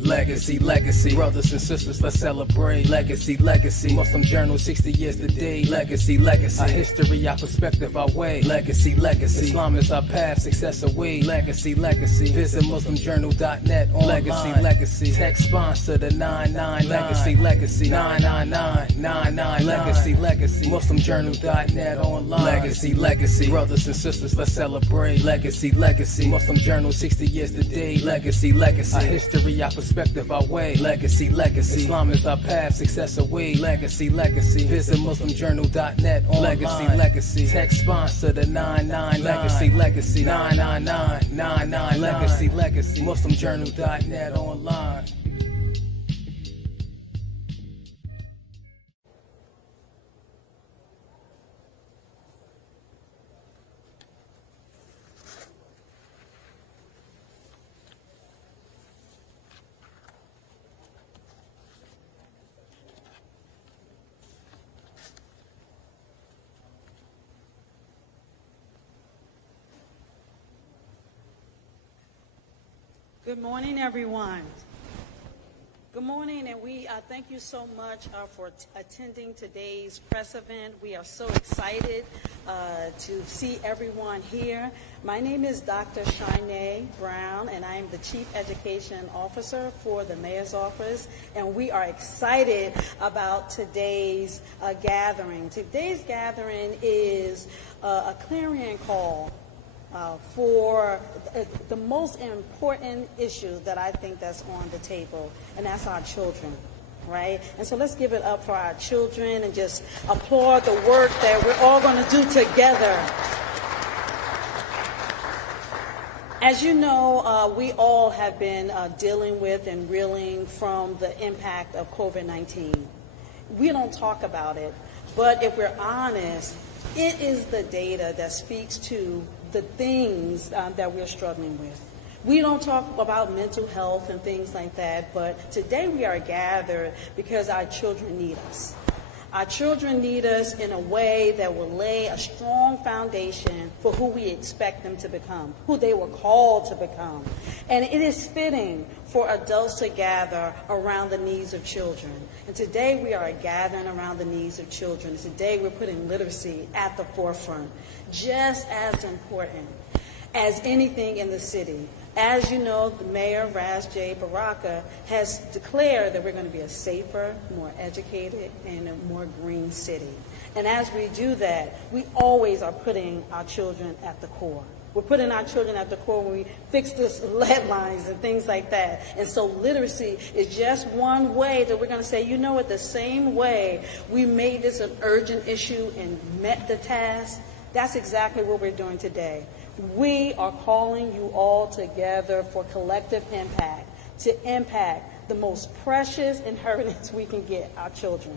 Legacy, legacy, brothers and sisters, let's celebrate. Legacy, legacy, Muslim Journal, 60 years today. Legacy, legacy, our history, our perspective, our way. Legacy, legacy, Islam is our path, success away. Legacy, legacy, visit muslimjournal.net online. Legacy, legacy, text sponsor the 999. Legacy, legacy, 999. Legacy, legacy, muslimjournal.net online. Legacy, legacy, brothers and sisters, let's celebrate. Legacy, legacy, Muslim Journal, 60 years today. Legacy, legacy, our history, our perspective, our way. Legacy, legacy, Islam is our path, success away. Legacy, legacy, visit muslimjournal.net online. Legacy, legacy, text sponsor the 999. Legacy, legacy, 999. Legacy, legacy, muslimjournal.net online. Good morning, everyone. Good morning, and we thank you so much for attending today's press event. We are so excited to see everyone here. My name is Dr. Sharnee Brown, and I am the Chief Education Officer for the Mayor's Office, and we are excited about today's gathering. Today's gathering is a clarion call for the most important issue that I think that's on the table, and that's our children, right? And so let's give it up for our children and just applaud the work that we're all going to do together. As you know, we all have been dealing with and reeling from the impact of COVID-19. We don't talk about it, but if we're honest, it is the data that speaks to the things that we're struggling with. We don't talk about mental health and things like that, but today we are gathered because our children need us. Our children need us in a way that will lay a strong foundation for who we expect them to become, who they were called to become. And it is fitting for adults to gather around the needs of children. And today we are gathering around the needs of children. Today we're putting literacy at the forefront, just as important as anything in the city. As you know, the Mayor, Ras J. Baraka, has declared that we're going to be a safer, more educated, and a more green city. And as we do that, we always are putting our children at the core. We're putting our children at the core when we fix this lead lines and things like that. And so literacy is just one way that we're going to say, you know what, the same way we made this an urgent issue and met the task, that's exactly what we're doing today. We are calling you all together for collective impact, to impact the most precious inheritance we can get, our children.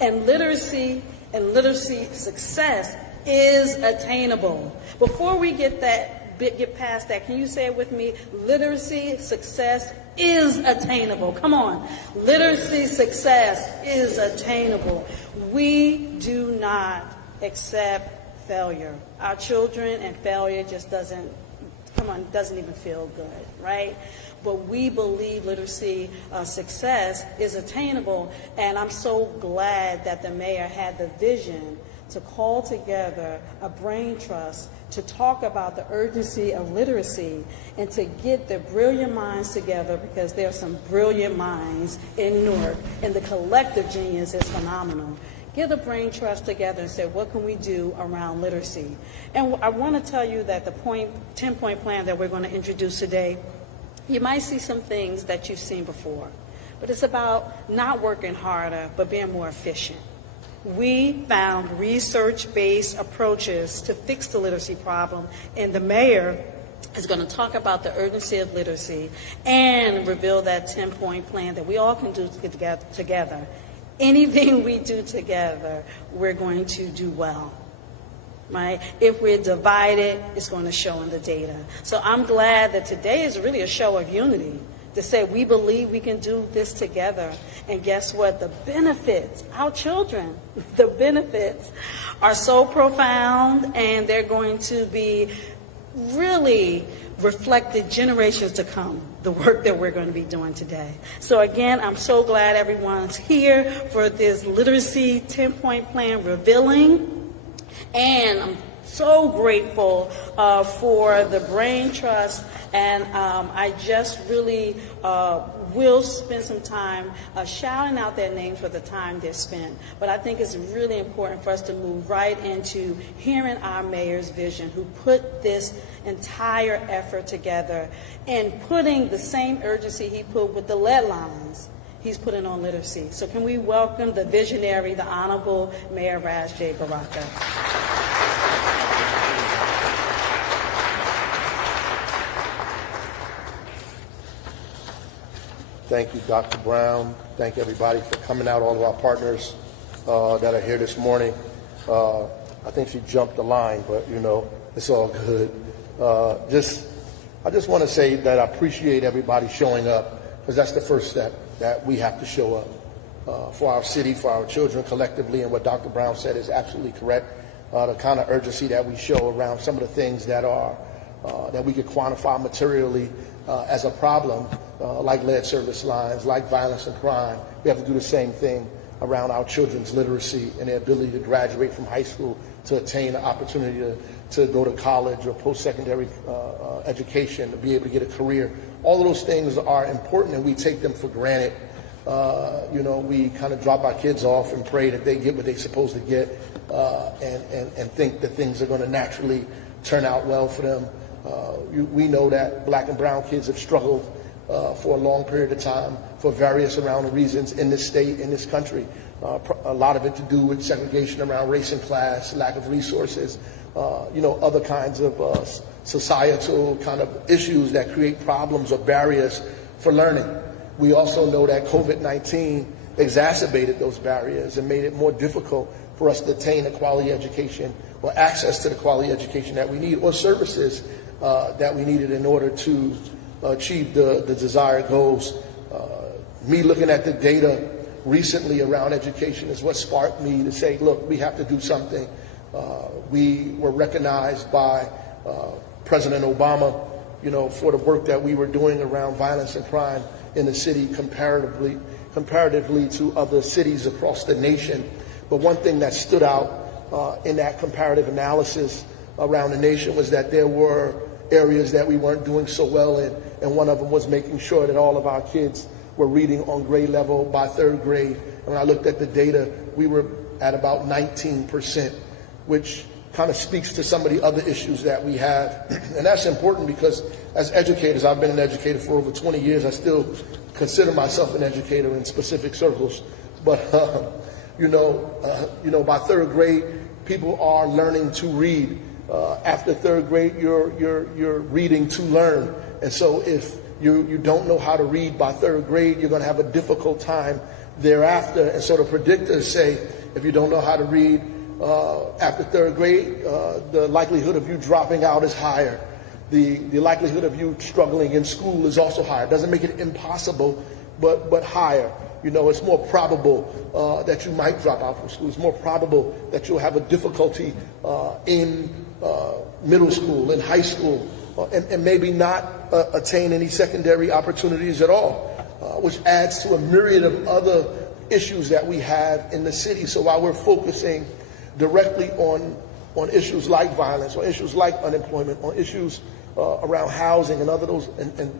And literacy success is attainable. Before we get past that, can you say it with me? Literacy success is attainable. Come on. Literacy success is attainable. We do not accept failure. Our children, and failure just doesn't even feel good, right? But we believe literacy success is attainable, and I'm so glad that the mayor had the vision to call together a brain trust to talk about the urgency of literacy and to get the brilliant minds together, because there are some brilliant minds in Newark, and the collective genius is phenomenal. Get the brain trust together and say, what can we do around literacy? And I want to tell you that the 10-point plan that we're going to introduce today, you might see some things that you've seen before, but it's about not working harder, but being more efficient. We found research-based approaches to fix the literacy problem, and the mayor is going to talk about the urgency of literacy and reveal that 10-point plan that we all can do together. Anything we do together, we're going to do well, right? If we're divided, it's going to show in the data. So I'm glad that today is really a show of unity. to say we believe we can do this together. And guess what? The benefits, our children, the benefits are so profound, and they're going to be really reflected generations to come, the work that we're going to be doing today. So again, I'm so glad everyone's here for this literacy 10-point plan revealing, and I'm so grateful for the Brain Trust, and I just really will spend some time shouting out their names for the time they're spent. But I think it's really important for us to move right into hearing our mayor's vision, who put this entire effort together and putting the same urgency he put with the lead lines, he's putting on literacy. So can we welcome the visionary, the Honorable Mayor Raj J. Baraka. Thank you, Dr. Brown. Thank everybody for coming out, all of our partners that are here this morning. I think she jumped the line, but you know, it's all good. I just want to say that I appreciate everybody showing up, because that's the first step, that we have to show up for our city, for our children collectively, and what Dr. Brown said is absolutely correct. The kind of urgency that we show around some of the things that are that we could quantify materially as a problem, like lead service lines, like violence and crime. We have to do the same thing around our children's literacy and their ability to graduate from high school, to attain an opportunity to go to college or post-secondary education, to be able to get a career. All of those things are important, and we take them for granted. You know, we kind of drop our kids off and pray that they get what they're supposed to get, and think that things are going to naturally turn out well for them. We know that black and brown kids have struggled for a long period of time for various around reasons in this state, in this country. A lot of it to do with segregation around race and class, lack of resources, you know, other kinds of societal kind of issues that create problems or barriers for learning. We also know that COVID-19 exacerbated those barriers and made it more difficult for us to attain a quality education or access to the quality education that we need, or services that we needed in order to achieve the desired goals. Me looking at the data recently around education is what sparked me to say, look, we have to do something. We were recognized by President Obama, you know, for the work that we were doing around violence and crime in the city comparatively to other cities across the nation. But one thing that stood out in that comparative analysis around the nation was that there were areas that we weren't doing so well in, and one of them was making sure that all of our kids were reading on grade level by third grade. And when I looked at the data, we were at about 19%, which kind of speaks to some of the other issues that we have. And that's important because as educators, I've been an educator for over 20 years. I still consider myself an educator in specific circles. But, you know, by third grade, people are learning to read. After third grade, you're reading to learn. And so if you don't know how to read by third grade, you're going to have a difficult time thereafter. And so the predictors say if you don't know how to read after third grade, the likelihood of you dropping out is higher. The likelihood of you struggling in school is also higher. It doesn't make it impossible, but higher. You know, it's more probable that you might drop out from school. It's more probable that you'll have a difficulty in middle school, in high school, and maybe not attain any secondary opportunities at all, which adds to a myriad of other issues that we have in the city. So while we're focusing directly on issues like violence, or issues like unemployment, or issues around housing and other those and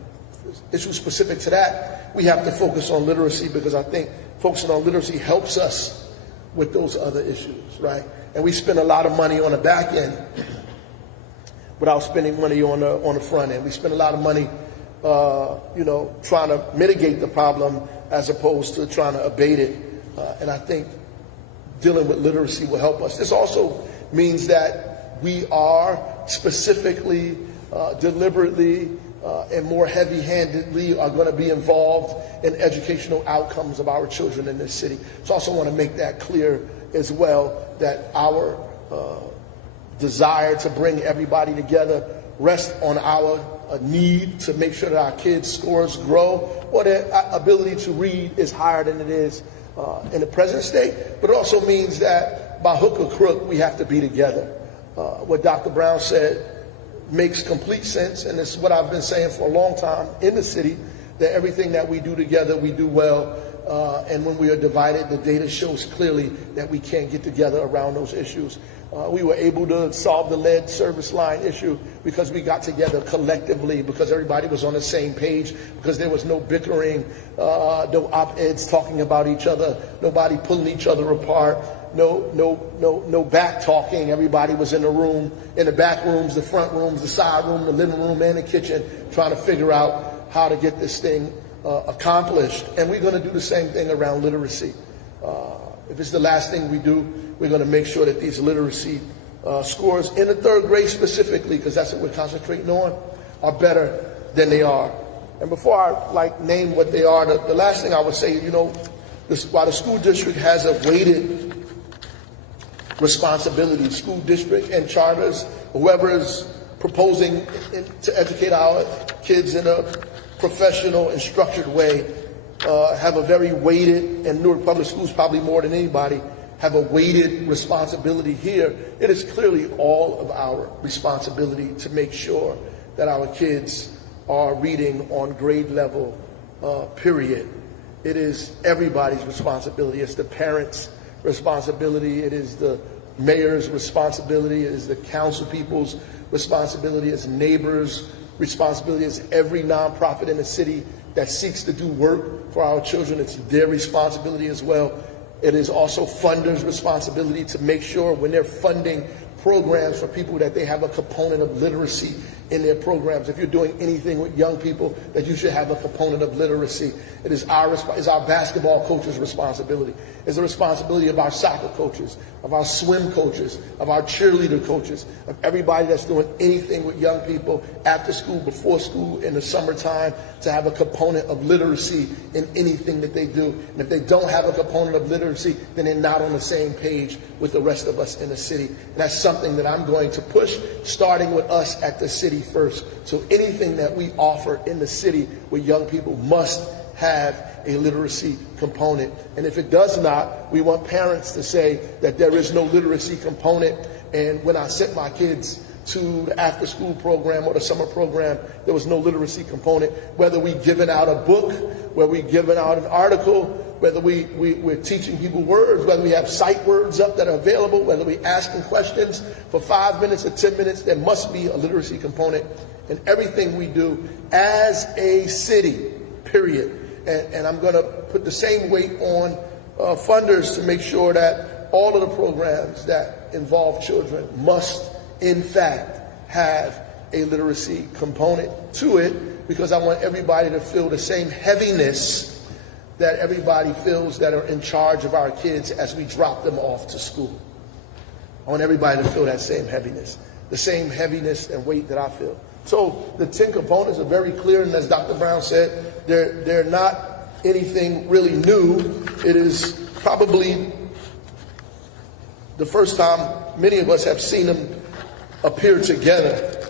issues specific to that, we have to focus on literacy, because I think focusing on literacy helps us with those other issues, right? And we spend a lot of money on the back end without spending money on the front end. We spend a lot of money, you know, trying to mitigate the problem as opposed to trying to abate it. And I think dealing with literacy will help us. This also means that we are specifically, deliberately, and more heavy-handedly are going to be involved in educational outcomes of our children in this city. So I also want to make that clear as well, that our desire to bring everybody together rest on our need to make sure that our kids' scores grow, or their ability to read is higher than it is in the present state. But it also means that by hook or crook, we have to be together. What Dr. Brown said makes complete sense, and it's what I've been saying for a long time in the city, that everything that we do together, we do well. And when we are divided, the data shows clearly that we can't get together around those issues. We were able to solve the lead service line issue because we got together collectively, because everybody was on the same page, because there was no bickering, no op-eds talking about each other, nobody pulling each other apart, no back talking. Everybody was in the room, in the back rooms, the front rooms, the side room, the living room, and the kitchen, trying to figure out how to get this thing accomplished. And we're going to do the same thing around literacy. If it's the last thing we do, we're going to make sure that these literacy scores in the third grade specifically, because that's what we're concentrating on, are better than they are. And before I name what they are, the last thing I would say, while the school district has a weighted responsibility, school district and charters, whoever is proposing to educate our kids in a professional and structured way, have a very weighted, and Newark Public Schools probably more than anybody have a weighted responsibility here. It is clearly all of our responsibility to make sure that our kids are reading on grade level, period. It is everybody's responsibility. It's the parents' responsibility. It is the mayor's responsibility. It is the council people's responsibility. It's neighbors' responsibility. It's every nonprofit in the city that seeks to do work for our children. It's their responsibility as well. It is also funders' responsibility to make sure when they're funding programs for people that they have a component of literacy in their programs. If you're doing anything with young people, that you should have a component of literacy. It is our basketball coaches' responsibility. It's the responsibility of our soccer coaches, of our swim coaches, of our cheerleader coaches, of everybody that's doing anything with young people after school, before school, in the summertime, to have a component of literacy in anything that they do. And if they don't have a component of literacy, then they're not on the same page with the rest of us in the city. And that's something that I'm going to push, starting with us at the city first. So anything that we offer in the city with young people must have a literacy component. And if it does not, we want parents to say that there is no literacy component. And when I sent my kids to the after-school program or the summer program, there was no literacy component. Whether we giving out a book, whether we giving out an article, whether we're teaching people words, whether we have sight words up that are available, whether we're asking questions for 5 minutes or 10 minutes, there must be a literacy component in everything we do as a city, period. And I'm going to put the same weight on funders to make sure that all of the programs that involve children must, in fact, have a literacy component to it, because I want everybody to feel the same heaviness that everybody feels that are in charge of our kids as we drop them off to school. I want everybody to feel that same heaviness, the same heaviness and weight that I feel. So the 10 components are very clear, and as Dr. Brown said, they're not anything really new. It is probably the first time many of us have seen them appear together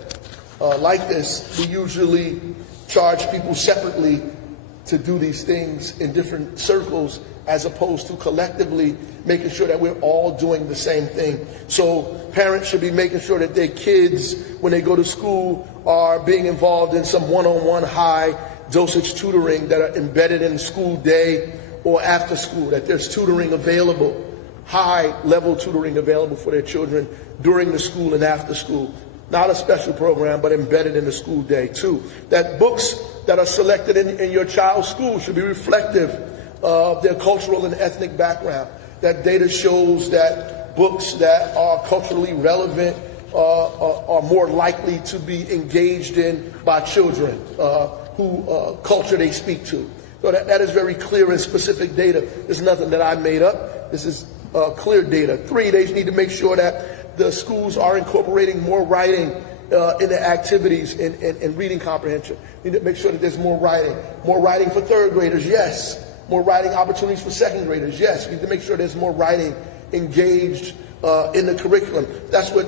like this. We usually charge people separately to do these things in different circles, as opposed to collectively making sure that we're all doing the same thing. So parents should be making sure that their kids, when they go to school, are being involved in some one-on-one high dosage tutoring that are embedded in the school day or after school, that there's tutoring available, high-level tutoring available for their children during the school and after school. Not a special program, but embedded in the school day, too. That books that are selected in your child's school should be reflective of their cultural and ethnic background. That data shows that books that are culturally relevant are more likely to be engaged in by children who culture they speak to. So that is very clear and specific data. This is nothing that I made up. This is clear data. 3, they need to make sure that the schools are incorporating more writing in their activities in reading comprehension. We need to make sure that there's more writing for third graders, yes. More writing opportunities for second graders, yes. We need to make sure there's more writing engaged in the curriculum. That's what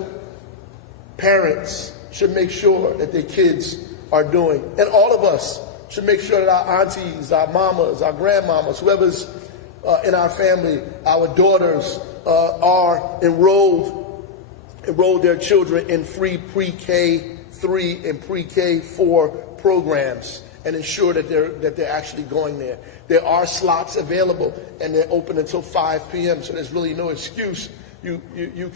Parents should make sure that their kids are doing. And all of us should make sure that our aunties, our mamas, our grandmamas, whoever's in our family, our daughters are enrolled their children in free pre-K 3 and pre-K 4 programs, and ensure that they're actually going there. There are slots available, and they're open until 5 p.m. So there's really no excuse. You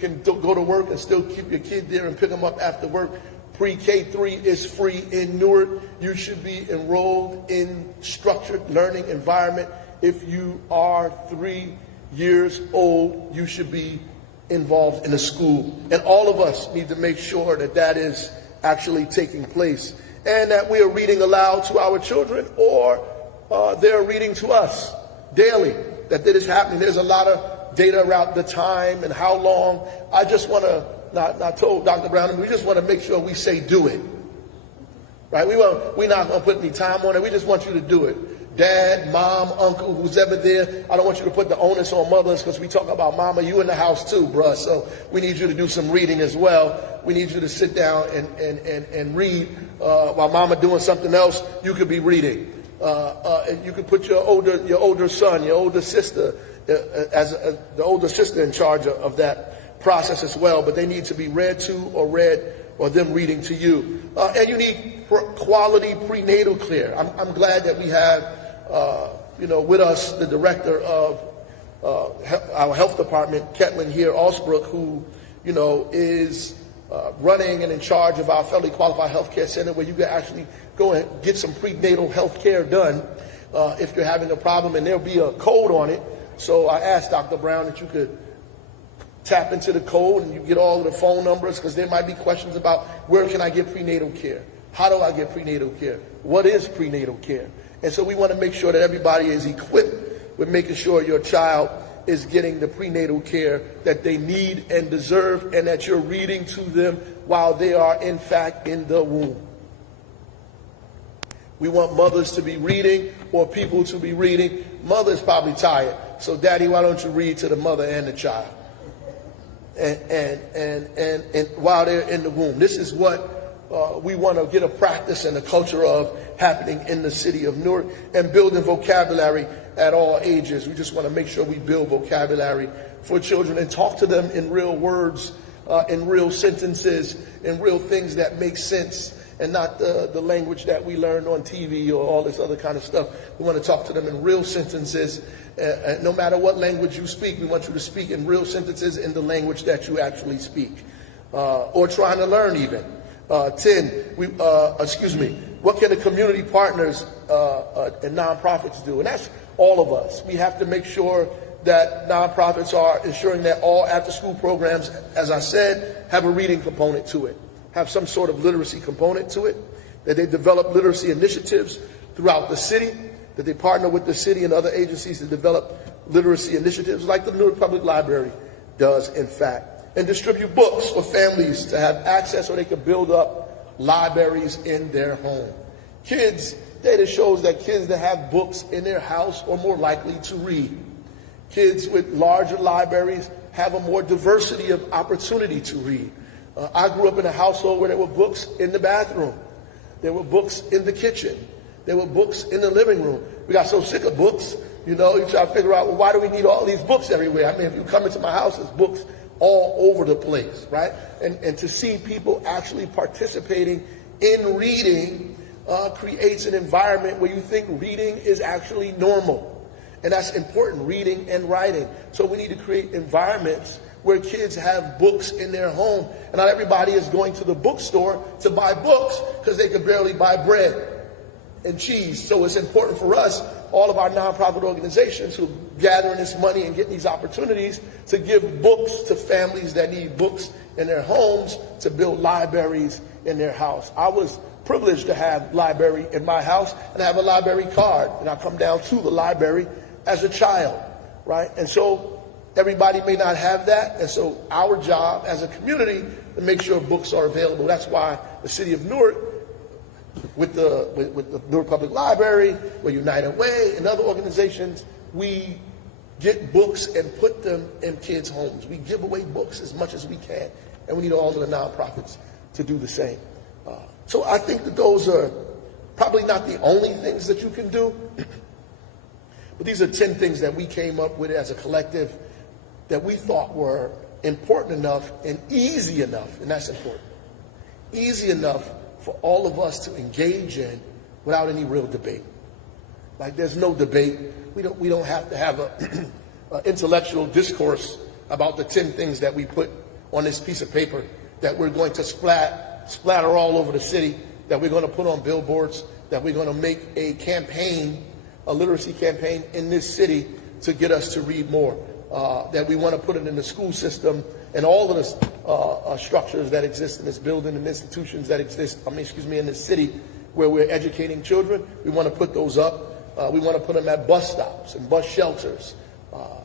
can go to work and still keep your kid there and pick them up after work. Pre-K 3 is free in Newark. You should be enrolled in structured learning environment. If you are 3 years old, you should be involved in a school. And all of us need to make sure that that is actually taking place, and that we are reading aloud to our children, or they're reading to us daily, that is happening. There's a lot of data around the time and how long. I just want to, not told Dr. Brown, we just want to make sure we say do it. Right? We're not going to put any time on it. We just want you to do it. Dad, mom, uncle, who's ever there. I don't want you to put the onus on mothers, because we talk about mama. You in the house too, bruh. So we need you to do some reading as well. We need you to sit down and read while mama doing something else. You could be reading. And you could put your older son, your older sister, the older sister in charge of that process as well. But they need to be read to or them reading to you. And you need quality prenatal care. I'm glad that we have with us the director of our health department, Ketlin here, Alsbrook, who is running and in charge of our federally qualified health care center, where you can actually go and get some prenatal health care done if you're having a problem, and there'll be a code on it. So I asked Dr. Brown that you could tap into the code and you get all of the phone numbers, because there might be questions about where can I get prenatal care? How do I get prenatal care? What is prenatal care? And so we want to make sure that everybody is equipped with making sure your child is getting the prenatal care that they need and deserve, and that you're reading to them while they are in fact in the womb. We want mothers to be reading, or people to be reading. Mother's probably tired, so daddy, why don't you read to the mother and the child? And while they're in the womb. This is what we want to get a practice and a culture of happening in the city of Newark, and building vocabulary at all ages. We just want to make sure we build vocabulary for children and talk to them in real words, in real sentences, in real things that make sense, and not the language that we learned on TV or all this other kind of stuff. We want to talk to them in real sentences. No matter what language you speak, we want you to speak in real sentences in the language that you actually speak, or trying to learn even. 10, what can the community partners and nonprofits do? And that's all of us. We have to make sure that nonprofits are ensuring that all after-school programs, as I said, have a reading component to it, have some sort of literacy component to it, that they develop literacy initiatives throughout the city, that they partner with the city and other agencies to develop literacy initiatives like the Newark Public Library does, in fact, and distribute books for families to have access, so they can build up libraries in their home. Kids, data shows that kids that have books in their house are more likely to read. Kids with larger libraries have a more diversity of opportunity to read. I grew up in a household where there were books in the bathroom. There were books in the kitchen. There were books in the living room. We got so sick of books, you try to figure out, well, why do we need all these books everywhere? I mean, if you come into my house, there's books all over the place, right? And to see people actually participating in reading creates an environment where you think reading is actually normal. And that's important, reading and writing. So we need to create environments where kids have books in their home. And not everybody is going to the bookstore to buy books because they can barely buy bread and cheese. So it's important for us, all of our nonprofit organizations who are gathering this money and getting these opportunities, to give books to families that need books in their homes, to build libraries in their house. I was privileged to have library in my house, and I have a library card, and I come down to the library as a child, right? And so everybody may not have that, and so our job as a community to make sure books are available. That's why the city of Newark, with the Newark Public Library, with United Way and other organizations, we get books and put them in kids' homes. We give away books as much as we can and we need all of the nonprofits to do the same. So I think that those are probably not the only things that you can do, but these are 10 things that we came up with as a collective that we thought were important enough and easy enough, and that's important, easy enough for all of us to engage in without any real debate. Like, there's no debate. We don't have to have a intellectual discourse about the 10 things that we put on this piece of paper that we're going to splatter all over the city, that we're going to put on billboards, that we're going to make a campaign, a literacy campaign in this city to get us to read more, that we want to put it in the school system and all of the structures that exist in this building and institutions that exist, in this city where we're educating children. We want to put those up. We want to put them at bus stops and bus shelters.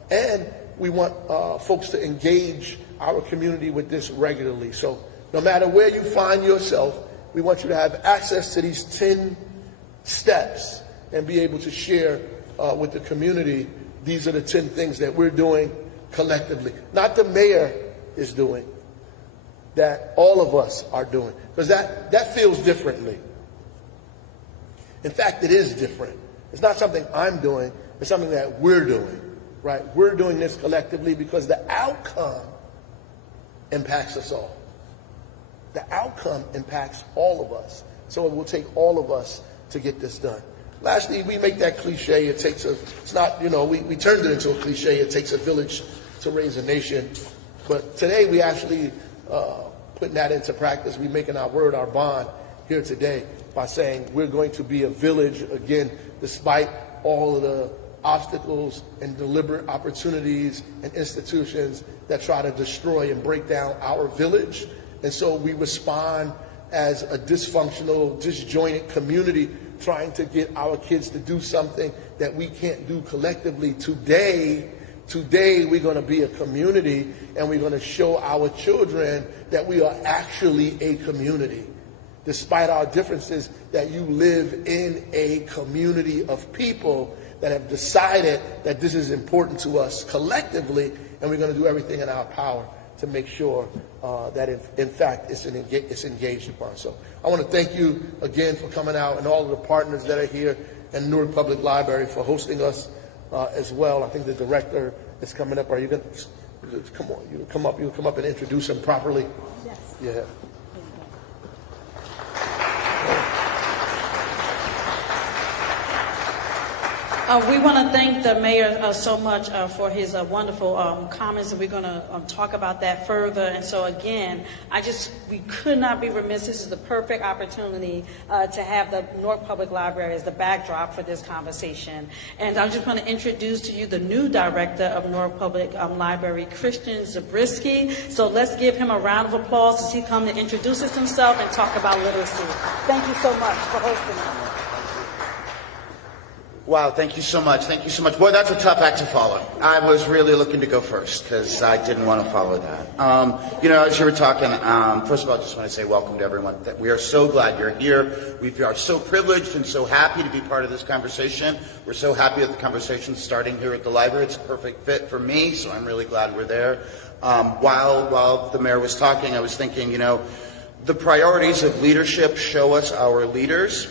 And we want folks to engage our community with this regularly. So no matter where you find yourself, we want you to have access to these 10 steps and be able to share with the community. These are the 10 things that we're doing collectively. Not the mayor is doing, that all of us are doing. Because that feels differently. In fact, it is different. It's not something I'm doing, it's something that we're doing, right? We're doing this collectively because the outcome impacts us all. The outcome impacts all of us. So it will take all of us to get this done. Lastly, we make that cliche. It's not, we turned it into a cliche. It takes a village to raise a nation. But today we actually putting that into practice. We're making our word our bond here today by saying we're going to be a village again, despite all of the obstacles and deliberate opportunities and institutions that try to destroy and break down our village. And so we respond as a dysfunctional, disjointed community trying to get our kids to do something that we can't do collectively. Today we're going to be a community, and we're going to show our children that we are actually a community. Despite our differences, that you live in a community of people that have decided that this is important to us collectively, and we're going to do everything in our power to make sure that in fact it's engaged upon. So I want to thank you again for coming out, and all of the partners that are here, and Newark Public Library for hosting us as well. I think the director is coming up. Are you going to come on? You come up and introduce him properly. Yes. Yeah. We want to thank the mayor so much for his wonderful comments, and we're going to talk about that further. And so again, we could not be remiss. This is the perfect opportunity to have the Newark Public Library as the backdrop for this conversation. And I just want to introduce to you the new director of Newark Public Library, Christian Zabriskie. So let's give him a round of applause as he comes to introduce himself and talk about literacy. Thank you so much for hosting us. Wow, thank you so much. Thank you so much. Boy, that's a tough act to follow. I was really looking to go first because I didn't want to follow that. As you were talking, first of all, I just want to say welcome to everyone. We are so glad you're here. We are so privileged and so happy to be part of this conversation. We're so happy that the conversation is starting here at the library. It's a perfect fit for me, so I'm really glad we're there. While the mayor was talking, I was thinking, the priorities of leadership show us our leaders.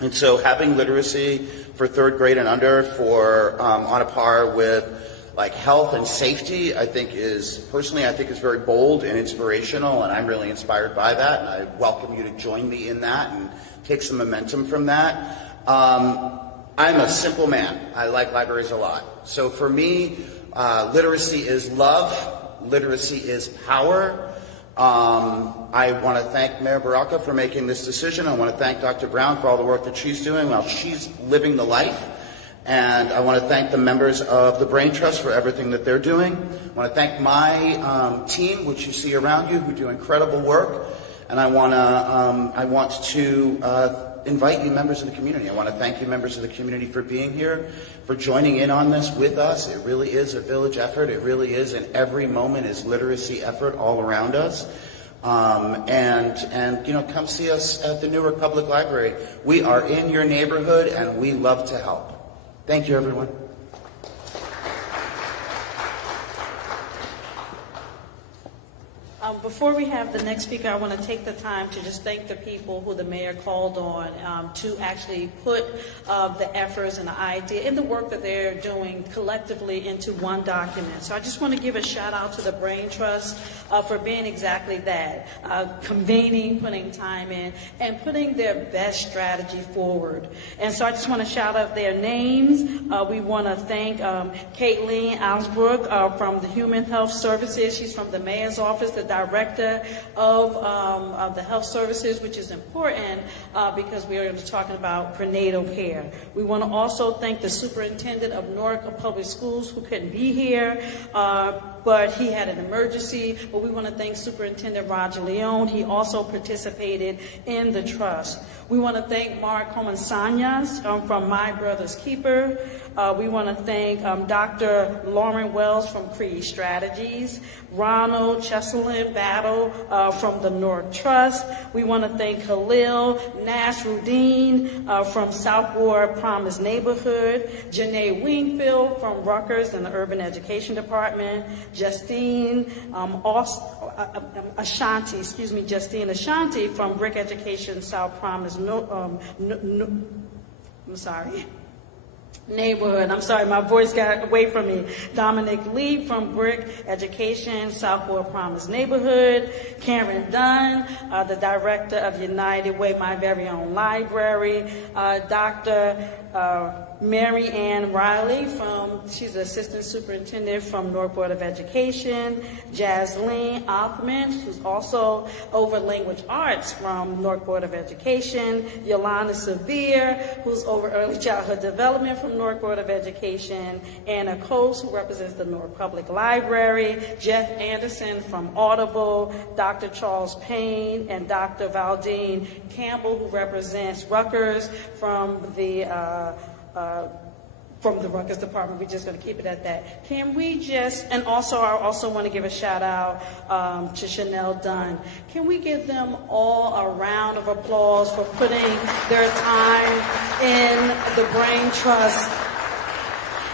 And so having literacy for third grade and under for on a par with like health and safety, I think is very bold and inspirational, and I'm really inspired by that, and I welcome you to join me in that and take some momentum from that. I'm a simple man. I like libraries a lot. So for me, literacy is love, literacy is power. I want to thank Mayor Baraka for making this decision. I want to thank Dr. Brown for all the work that she's doing while she's living the life. And I want to thank the members of the Brain Trust for everything that they're doing. I want to thank my team, which you see around you, who do incredible work. And I want to invite you, members of the community. I want to thank you, members of the community, for being here, for joining in on this with us. It really is a village effort. It really is, and every moment is literacy effort all around us. Come see us at the Newark Public Library. We are in your neighborhood, and we love to help. Thank you, everyone. Before we have the next speaker, I want to take the time to just thank the people who the mayor called on to actually put the efforts and the idea and the work that they're doing collectively into one document. So I just want to give a shout out to the Brain Trust for being exactly that, convening, putting time in, and putting their best strategy forward. And so I just want to shout out their names. We want to thank Caitlin Alsbrook from the Human Health Services. She's from the mayor's office, the director of the health services, which is important because we are talking about prenatal care. We want to also thank the superintendent of Newark Public Schools, who couldn't be here, but he had an emergency. But we want to thank Superintendent Roger Leone. He also participated in the trust. We want to thank Mark Comansanyas from My Brother's Keeper. We want to thank Dr. Lauren Wells from Cree Strategies, Ronald Cheselin Battle from the Newark Trust. We want to thank Khalil Nasruddin from Southward Promise Neighborhood, Janae Wingfield from Rutgers and the Urban Education Department, Justine Ashanti from Brick Education South Promise Neighborhood. I'm sorry, my voice got away from me. Dominic Lee from Brick Education, Southport Promise Neighborhood. Karen Dunn, the director of United Way, My Very Own Library. Dr. Mary Ann Reilly she's the assistant superintendent from Newark Board of Education. Jasleen Offman, who's also over language arts from Newark Board of Education. Yolanda Severe, who's over early childhood development from Newark Board of Education. Anna Coates, who represents the Newark Public Library. Jeff Anderson from Audible. Dr. Charles Payne and Dr. Valdine Campbell, who represents Rutgers from the Rutgers Department. We're just going to keep it at that. Can we just, and also I also want to give a shout out to Chanel Dunn. Can we give them all a round of applause for putting their time in the Brain Trust?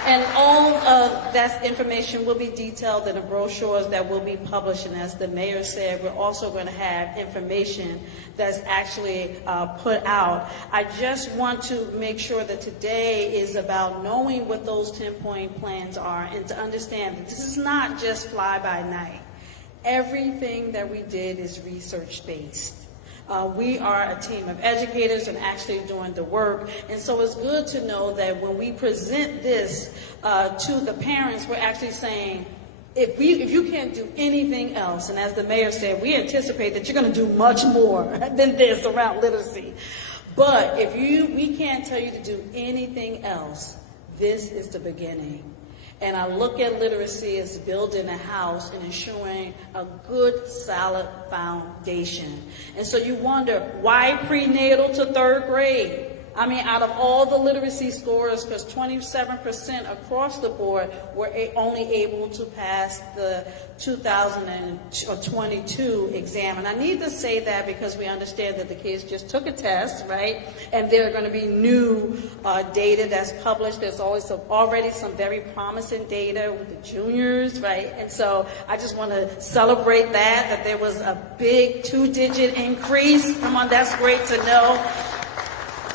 And all of that information will be detailed in the brochures that will be published. And as the mayor said, we're also going to have information that's actually put out. I just want to make sure that today is about knowing what those 10-point plans are and to understand that this is not just fly by night. Everything that we did is research-based. We are a team of educators and actually doing the work. And so it's good to know that when we present this to the parents, we're actually saying, if you can't do anything else, and as the mayor said, we anticipate that you're going to do much more than this around literacy. But if we can't tell you to do anything else, this is the beginning. And I look at literacy as building a house and ensuring a good, solid foundation. And so you wonder, why prenatal to third grade? I mean, out of all the literacy scores, because 27% across the board were only able to pass the 2022 exam. And I need to say that because we understand that the kids just took a test, right? And there are going to be new data that's published. There's always already some very promising data with the juniors, right? And so I just want to celebrate that there was a big 2-digit increase. Come on, that's great to know.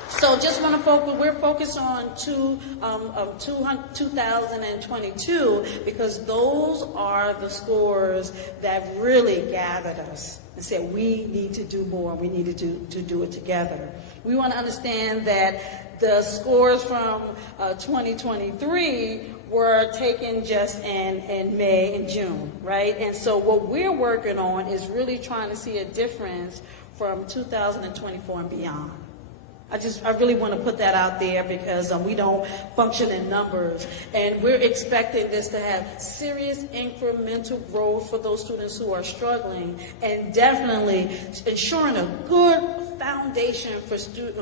So just want to focus, we're focused on 2022 because those are the scores that really gathered us and said we need to do more, we need to do it together. We want to understand that the scores from 2023 were taken just in May and June, right? And so what we're working on is really trying to see a difference from 2024 and beyond. I really want to put that out there because we don't function in numbers. And we're expecting this to have serious incremental growth for those students who are struggling and definitely ensuring a good foundation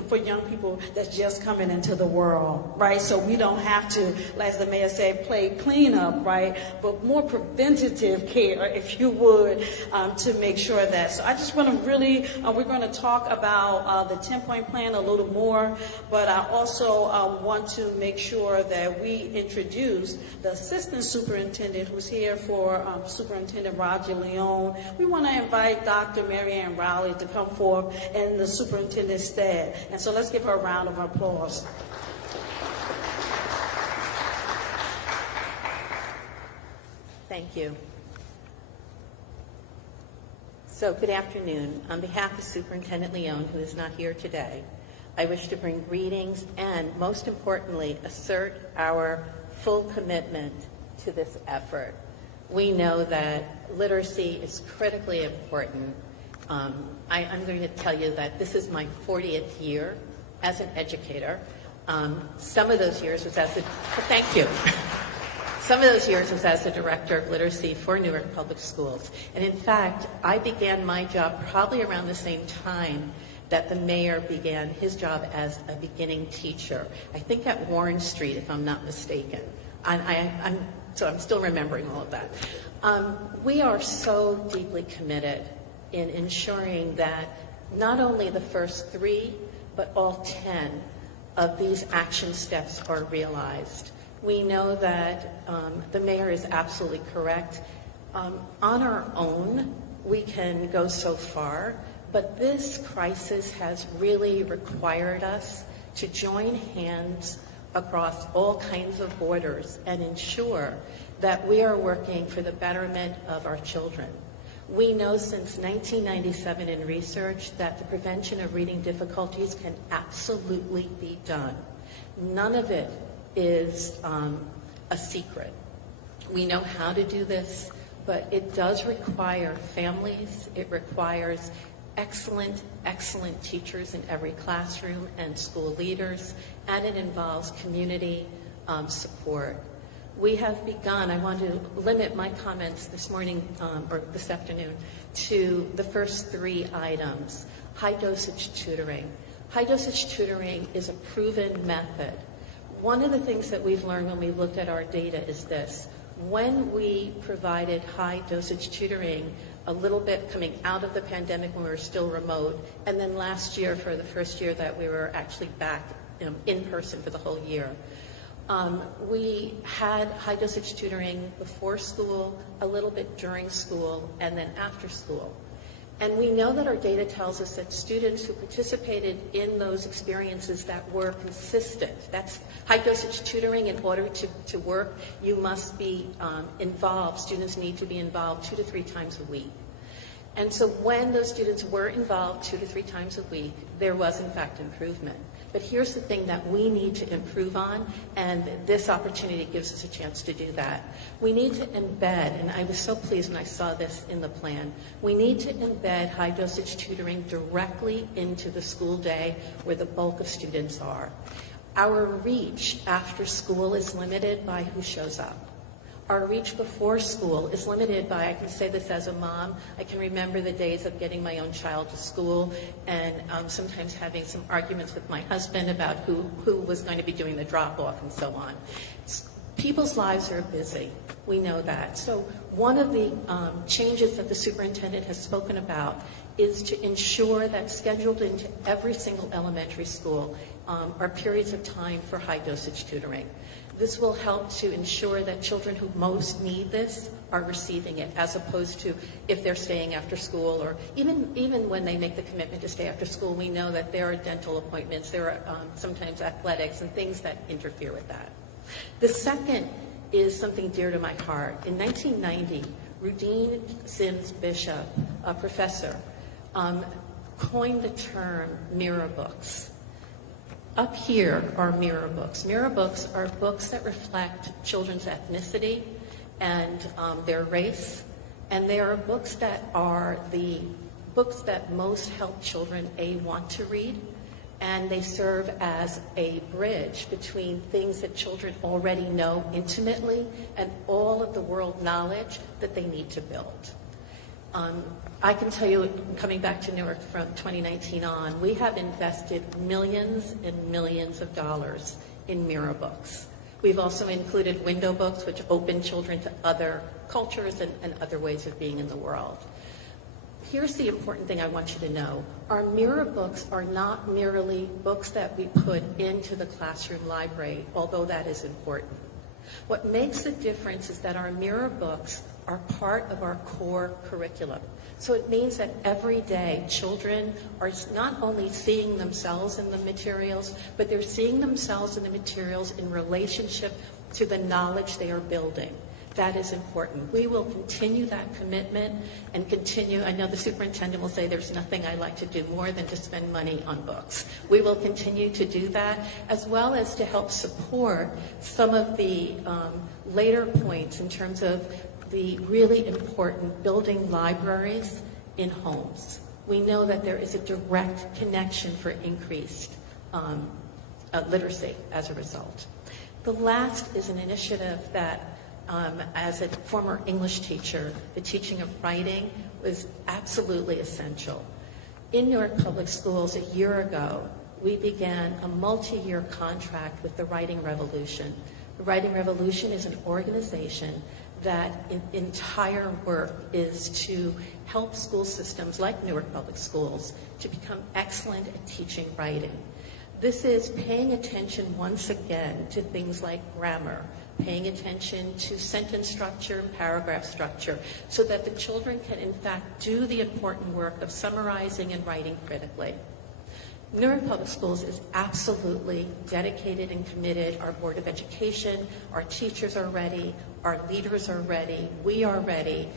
for young people that's just coming into the world, right? So we don't have to, as the mayor said, play cleanup, right? But more preventative care, if you would, to make sure that. So I just want to really, we're going to talk about the 10-point plan a little more, but I also want to make sure that we introduce the assistant superintendent who's here for Superintendent Roger Leone. We want to invite Dr. Ann Reilly to come forth in the superintendent's stead. And so let's give her a round of applause. Thank you. So good afternoon. On behalf of Superintendent Leone, who is not here today, I wish to bring greetings and, most importantly, assert our full commitment to this effort. We know that literacy is critically important. I'm going to tell you that this is my 40th year as an educator. Some of those years was as the, thank you. Some of those years was as the director of literacy for Newark Public Schools. And in fact, I began my job probably around the same time that the mayor began his job as a beginning teacher. I think at Warren Street, if I'm not mistaken. So I'm still remembering all of that. We are so deeply committed in ensuring that not only the first 3, but all 10 of these action steps are realized. We know that the mayor is absolutely correct. On our own, we can go so far, but this crisis has really required us to join hands across all kinds of borders and ensure that we are working for the betterment of our children. We know since 1997 in research that the prevention of reading difficulties can absolutely be done. None of it is a secret. We know how to do this, but it does require families, it requires excellent teachers in every classroom and school leaders, and it involves community support. We have begun, I want to limit my comments this morning, or this afternoon, to the first 3 items. High dosage tutoring. High dosage tutoring is a proven method. One of the things that we've learned when we looked at our data is this. When we provided high dosage tutoring, a little bit coming out of the pandemic when we were still remote, and then last year for the first year that we were actually back in person for the whole year, we had high dosage tutoring before school, a little bit during school, and then after school. And we know that our data tells us that students who participated in those experiences that were consistent, that's high dosage tutoring. In order to work, you must be involved. Students need to be involved 2 to 3 times a week. And so when those students were involved 2 to 3 times a week, there was in fact improvement. But here's the thing that we need to improve on, and this opportunity gives us a chance to do that. We need to embed, and I was so pleased when I saw this in the plan, we need to embed high dosage tutoring directly into the school day where the bulk of students are. Our reach after school is limited by who shows up. Our reach before school is limited by, I can say this as a mom, I can remember the days of getting my own child to school and sometimes having some arguments with my husband about who was going to be doing the drop-off and so on. People's lives are busy. We know that. So one of the changes that the superintendent has spoken about is to ensure that scheduled into every single elementary school are periods of time for high dosage tutoring. This will help to ensure that children who most need this are receiving it, as opposed to if they're staying after school, or even when they make the commitment to stay after school, we know that there are dental appointments, there are sometimes athletics and things that interfere with that. The second is something dear to my heart. In 1990, Rudine Sims Bishop, a professor, coined the term mirror books. Up here are mirror books. Mirror books are books that reflect children's ethnicity and their race, and they are books that are the books that most help children want to read, and they serve as a bridge between things that children already know intimately and all of the world knowledge that they need to build. I can tell you, coming back to Newark from 2019 on, we have invested millions and millions of dollars in mirror books. We've also included window books, which open children to other cultures and other ways of being in the world. Here's the important thing I want you to know. Our mirror books are not merely books that we put into the classroom library, although that is important. What makes a difference is that our mirror books are part of our core curriculum. So it means that every day children are not only seeing themselves in the materials, but they're seeing themselves in the materials in relationship to the knowledge they are building. That is important. We will continue that commitment and continue. I know the superintendent will say there's nothing I like to do more than to spend money on books. We will continue to do that, as well as to help support some of the later points in terms of the really important building libraries in homes. We know that there is a direct connection for increased literacy as a result. The last is an initiative that as a former English teacher, the teaching of writing was absolutely essential. In Newark Public Schools a year ago, we began a multi-year contract with the Writing Revolution. The Writing Revolution is an organization that entire work is to help school systems like Newark Public Schools to become excellent at teaching writing. This is paying attention once again to things like grammar, paying attention to sentence structure and paragraph structure, so that the children can in fact do the important work of summarizing and writing critically. Newark Public Schools is absolutely dedicated and committed. Our Board of Education, our teachers are ready, our leaders are ready, we are ready,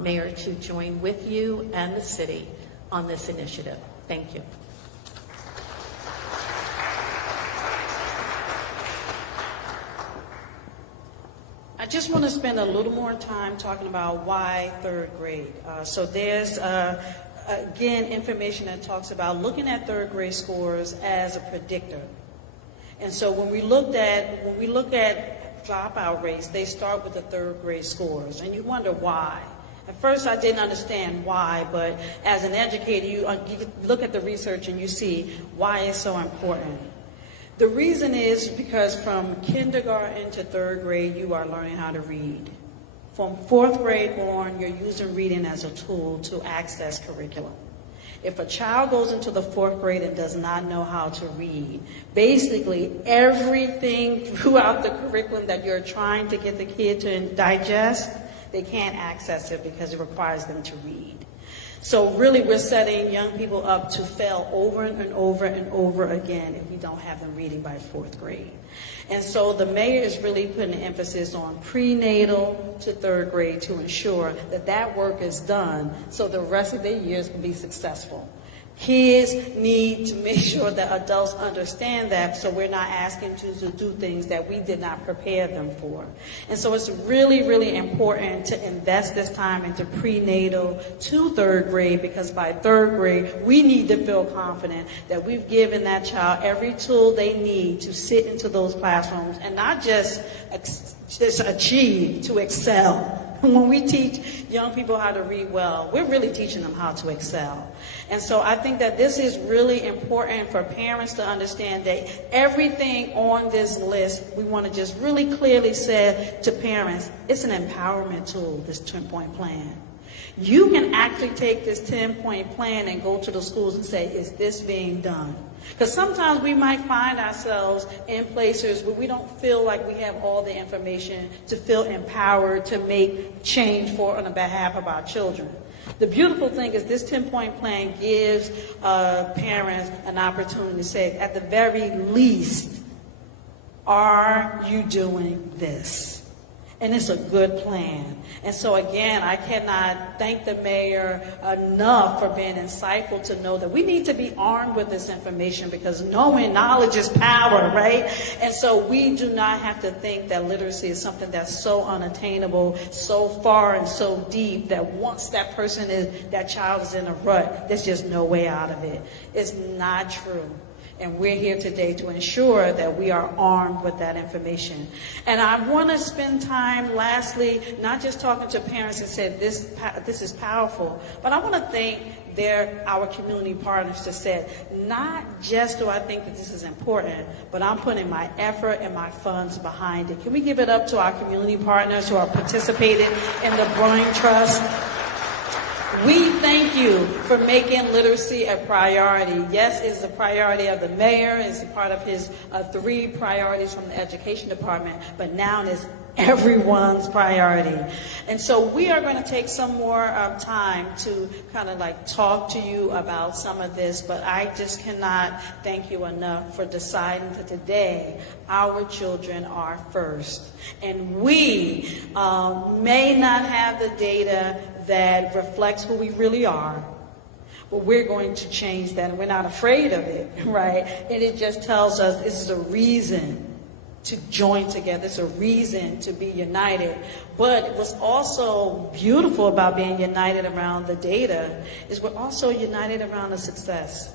Mayor, to join with you and the city on this initiative. Thank you. I just want to spend a little more time talking about why third grade. So there's, again, information that talks about looking at third grade scores as a predictor. And so when we look at dropout rates, they start with the third grade scores, and you wonder why. At first, I didn't understand why, but as an educator, you look at the research and you see why it's so important. The reason is because from kindergarten to third grade, you are learning how to read. From fourth grade on, you're using reading as a tool to access curriculum. If a child goes into the fourth grade and does not know how to read, basically everything throughout the curriculum that you're trying to get the kid to digest, they can't access it because it requires them to read. So really, we're setting young people up to fail over and over and over again if we don't have them reading by fourth grade. And so the mayor is really putting an emphasis on prenatal to third grade to ensure that that work is done so the rest of their years can be successful. Kids need to make sure that adults understand that, so we're not asking to do things that we did not prepare them for. And so it's really, really important to invest this time into prenatal to third grade, because by third grade, we need to feel confident that we've given that child every tool they need to sit into those classrooms and not just achieve, to excel. When we teach young people how to read well, we're really teaching them how to excel. And so I think that this is really important for parents to understand that everything on this list, we want to just really clearly say to parents, it's an empowerment tool, this 10-point plan. You can actually take this 10-point plan and go to the schools and say, is this being done? Because sometimes we might find ourselves in places where we don't feel like we have all the information to feel empowered to make change on the behalf of our children. The beautiful thing is this 10-point plan gives parents an opportunity to say, at the very least, are you doing this? And it's a good plan. And so again, I cannot thank the mayor enough for being insightful to know that we need to be armed with this information, because knowledge is power, right? And so we do not have to think that literacy is something that's so unattainable, so far and so deep that once that child is in a rut, there's just no way out of it. It's not true. And we're here today to ensure that we are armed with that information. And I want to spend time, lastly, not just talking to parents and say this is powerful, but I want to thank our community partners that said, not just do I think that this is important, but I'm putting my effort and my funds behind it. Can we give it up to our community partners who are participating in the Brain Trust? We thank you for making literacy a priority. Yes, it's the priority of the mayor. It's a part of his 3 priorities from the education department, but now it is everyone's priority. And so we are going to take some more time to kind of like talk to you about some of this, but I just cannot thank you enough for deciding that today our children are first. And we may not have the data that reflects who we really are, but we're going to change that, and we're not afraid of it, right? And it just tells us this is a reason to join together. It's a reason to be united. But what's also beautiful about being united around the data is we're also united around the success.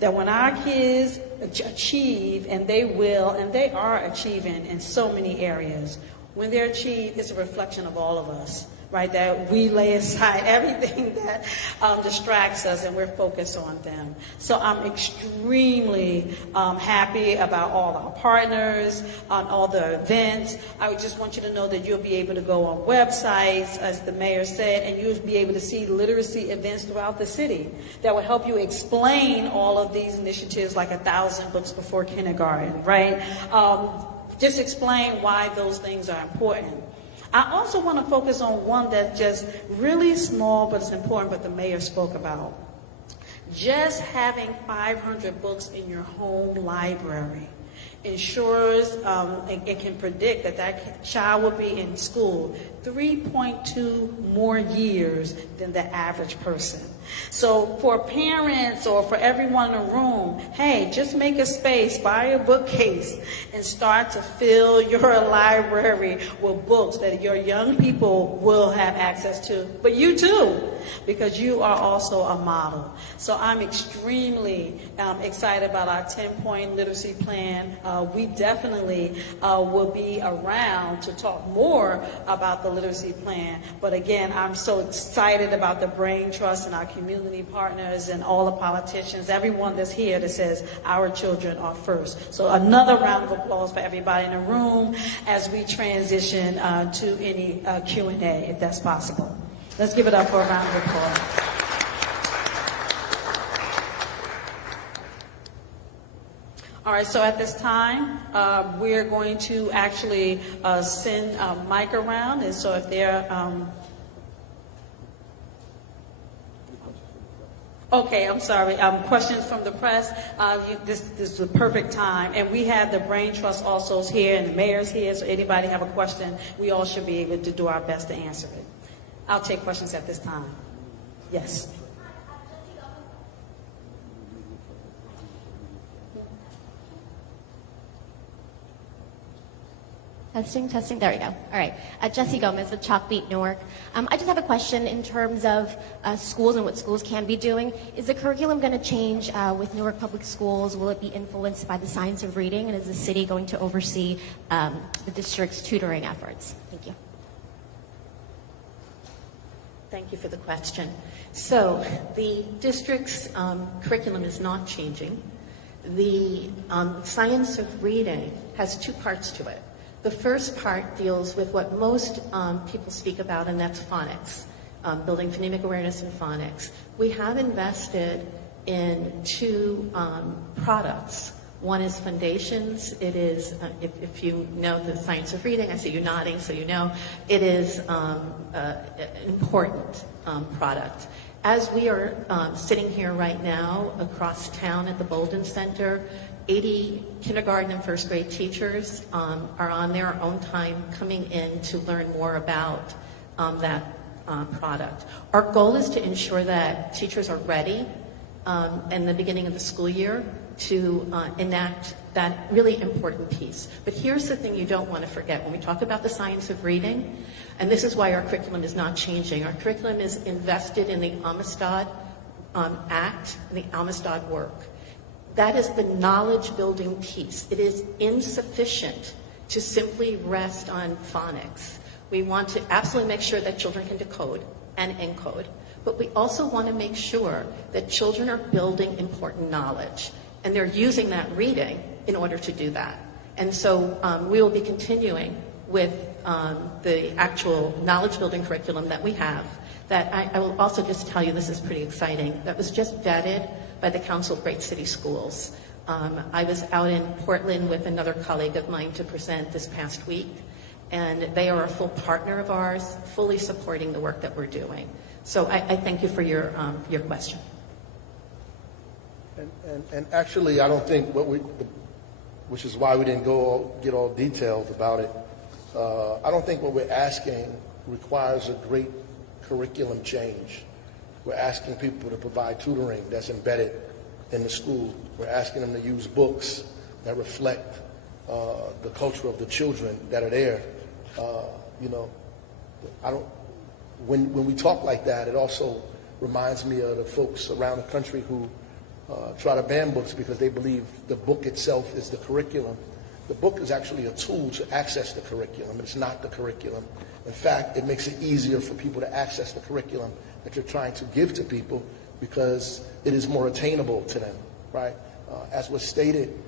That when our kids achieve, and they will, and they are achieving in so many areas, when they're achieved, it's a reflection of all of us. Right, that we lay aside everything that distracts us and we're focused on them. So I'm extremely happy about all our partners, on all the events. I would just want you to know that you'll be able to go on websites, as the mayor said, and you'll be able to see literacy events throughout the city that will help you explain all of these initiatives, like 1,000 books before kindergarten, right? Just explain why those things are important. I also want to focus on one that's just really small, but it's important, but the mayor spoke about. Just having 500 books in your home library ensures it can predict that child will be in school 3.2 more years than the average person. So for parents or for everyone in the room, hey, just make a space, buy a bookcase, and start to fill your library with books that your young people will have access to, but you too, because you are also a model. So I'm extremely excited about our 10-point literacy plan. We definitely will be around to talk more about the literacy plan. But again, I'm so excited about the Brain Trust and our community partners and all the politicians, everyone that's here that says our children are first. So another round of applause for everybody in the room as we transition to any Q&A, if that's possible. Let's give it up for a round of applause. All right, so at this time, we're going to actually send a mic around, and so if there okay, I'm sorry. Questions from the press. This is the perfect time. And we have the Brain Trust also here and the mayor's here, so anybody have a question, we all should be able to do our best to answer it. I'll take questions at this time. Yes. Testing, there we go. All right. Jessie Gomez with Chalkbeat Newark. I just have a question in terms of schools and what schools can be doing. Is the curriculum going to change with Newark Public Schools? Will it be influenced by the science of reading? And is the city going to oversee the district's tutoring efforts? Thank you. Thank you for the question. So the district's curriculum is not changing. The science of reading has 2 parts to it. The first part deals with what most people speak about, and that's phonics, building phonemic awareness in phonics. We have invested in 2 products. One is Foundations. It is, if you know the science of reading, I see you nodding, so you know, it is an important product. As we are sitting here right now across town at the Bolden Center, 80 kindergarten and first grade teachers are on their own time coming in to learn more about that product. Our goal is to ensure that teachers are ready in the beginning of the school year to enact that really important piece. But here's the thing you don't want to forget. When we talk about the science of reading, and this is why our curriculum is not changing, our curriculum is invested in the Amistad Act and the Amistad work. That is the knowledge building piece. It is insufficient to simply rest on phonics. We want to absolutely make sure that children can decode and encode, but we also want to make sure that children are building important knowledge, and they're using that reading in order to do that. And so we will be continuing with the actual knowledge building curriculum that we have. That I will also just tell you, this is pretty exciting, that was just vetted by the Council of Great City Schools. I was out in Portland with another colleague of mine to present this past week, and they are a full partner of ours, fully supporting the work that we're doing. So I thank you for your question. And actually, I don't think which is why we didn't get all detailed about it. I don't think what we're asking requires a great curriculum change. We're asking people to provide tutoring that's embedded in the school. We're asking them to use books that reflect the culture of the children that are there. When we talk like that, it also reminds me of the folks around the country who try to ban books because they believe the book itself is the curriculum. The book is actually a tool to access the curriculum. It's not the curriculum. In fact, it makes it easier for people to access the curriculum that you're trying to give to people because it is more attainable to them, right? As was stated,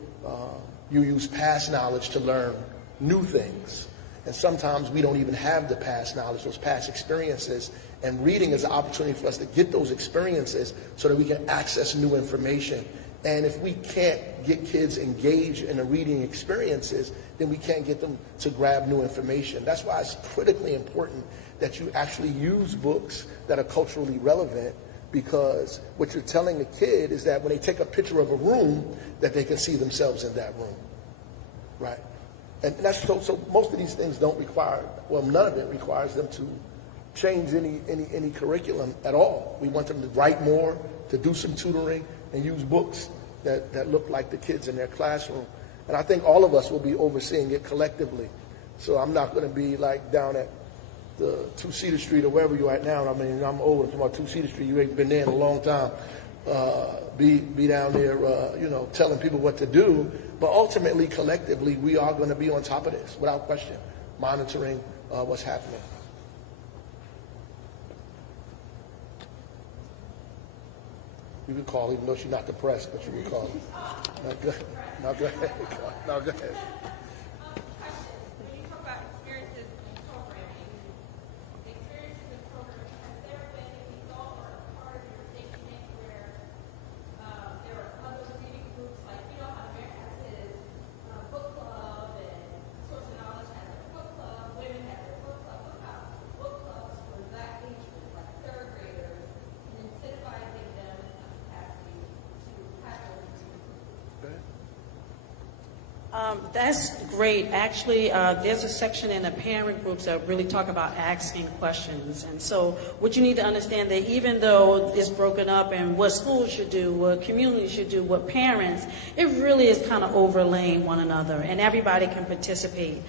you use past knowledge to learn new things. And sometimes we don't even have the past knowledge, those past experiences. And reading is an opportunity for us to get those experiences so that we can access new information. And if we can't get kids engaged in the reading experiences, then we can't get them to grab new information. That's why it's critically important that you actually use books that are culturally relevant, because what you're telling the kid is that when they take a picture of a room, that they can see themselves in that room, right? And that's so most of these things don't require, well, none of it requires them to change any curriculum at all. We want them to write more, to do some tutoring, and use books that look like the kids in their classroom. And I think all of us will be overseeing it collectively. So I'm not going to be like down at the 2 Cedar Street or wherever you're at now. I mean, I'm old. I'm talking about 2 Cedar Street. You ain't been there in a long time. Be down there, telling people what to do. But ultimately, collectively, we are going to be on top of this, without question, monitoring what's happening. You can call, even though she's not the press, but you can call. No, go ahead. No, go ahead. No, go ahead. When you talk about experiences in programming, experiences in programming, has there been any thought or part of your thinking where there are other reading groups, like, how America has his book club and Source of Knowledge has their book club, women have their book club. What about book clubs for that age group, like third graders, and incentivizing them in some capacity to have their reading group? That's great. Actually, there's a section in the parent groups that really talk about asking questions. And so what you need to understand that even though it's broken up in what schools should do, what communities should do, what parents, it really is kind of overlaying one another, and everybody can participate.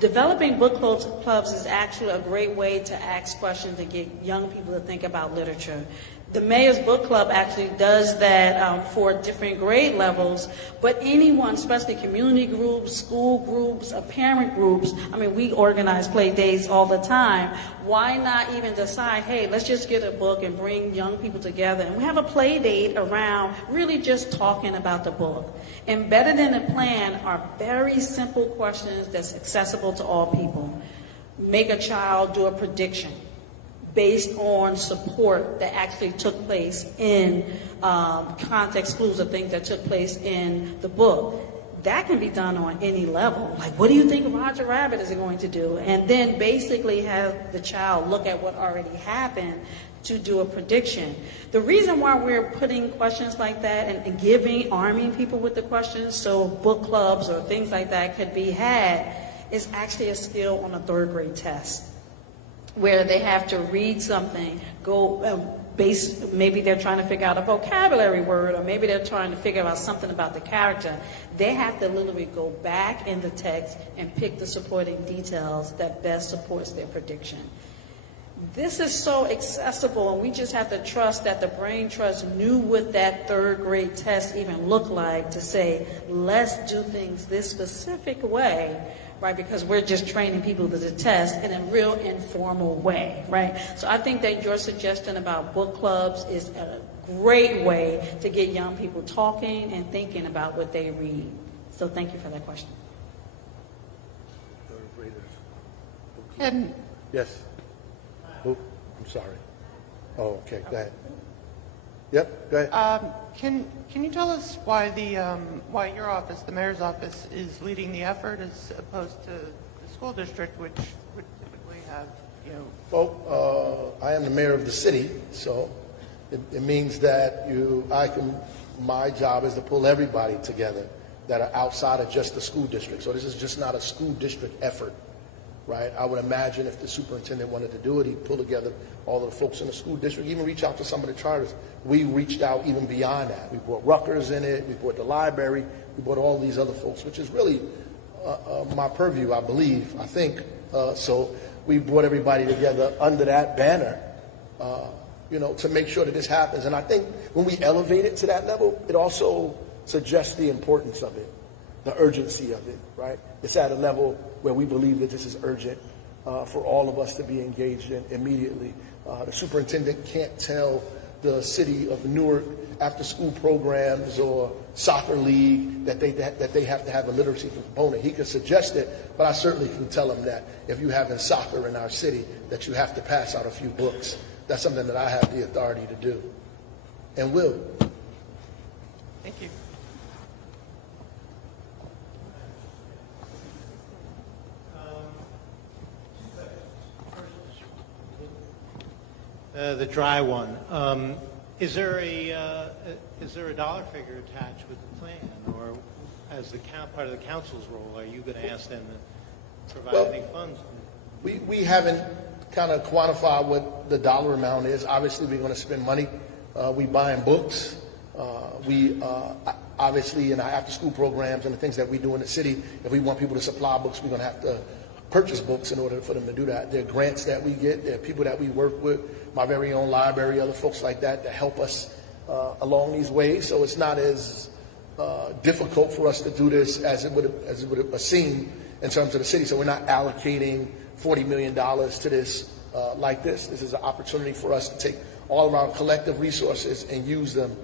Developing book clubs is actually a great way to ask questions and get young people to think about literature. The Mayor's Book Club actually does that for different grade levels, but anyone, especially community groups, school groups, parent groups, we organize play days all the time. Why not even decide, hey, let's just get a book and bring young people together, and we have a play date around really just talking about the book. Embedded in the plan are very simple questions that's accessible to all people. Make a child do a prediction based on support that actually took place in context clues of things that took place in the book. That can be done on any level. Like, what do you think Roger Rabbit is going to do? And then basically have the child look at what already happened to do a prediction. The reason why we're putting questions like that and arming people with the questions so book clubs or things like that could be had is actually a skill on a third grade test, where they have to read something, maybe they're trying to figure out a vocabulary word, or maybe they're trying to figure out something about the character. They have to literally go back in the text and pick the supporting details that best supports their prediction. This is so accessible, and we just have to trust that the Brain Trust knew what that third grade test even looked like to say, let's do things this specific way, right? Because we're just training people to test in a real informal way, right? So I think that your suggestion about book clubs is a great way to get young people talking and thinking about what they read. So thank you for that question. Third graders. And Yes. Who? I'm sorry. Oh, okay. Go ahead. Yep. Go ahead. can you tell us why why your office, the mayor's office, is leading the effort as opposed to the school district, which would typically have, you know? Well, I am the mayor of the city, so it means that my job is to pull everybody together that are outside of just the school district. So this is just not a school district effort, right? I would imagine if the superintendent wanted to do it, he'd pull together all of the folks in the school district, even reach out to some of the charters. We reached out even beyond that. We brought Rutgers in it, we brought the library, we brought all these other folks, which is really my purview, I believe, I think. So we brought everybody together under that banner, to make sure that this happens. And I think when we elevate it to that level, it also suggests the importance of it, the urgency of it, right? It's at a level where we believe that this is urgent for all of us to be engaged in immediately. The superintendent can't tell the city of Newark after-school programs or soccer league that they have to have a literacy component. He can suggest it, but I certainly can tell them that if you have in soccer in our city, that you have to pass out a few books. That's something that I have the authority to do and will. Thank you. The dry one. Is there a dollar figure attached with the plan, or as part of the council's role, are you going to ask them to provide any funds? We haven't kind of quantified what the dollar amount is. Obviously, we're going to spend money. We buying books. We obviously in our after-school programs and the things that we do in the city, if we want people to supply books, we're going to have to purchase books in order for them to do that. There are grants that we get. There are people that we work with, my very own library, other folks like that help us along these ways. So it's not as difficult for us to do this as it would seem in terms of the city. So we're not allocating $40 million to this like this. This is an opportunity for us to take all of our collective resources and use them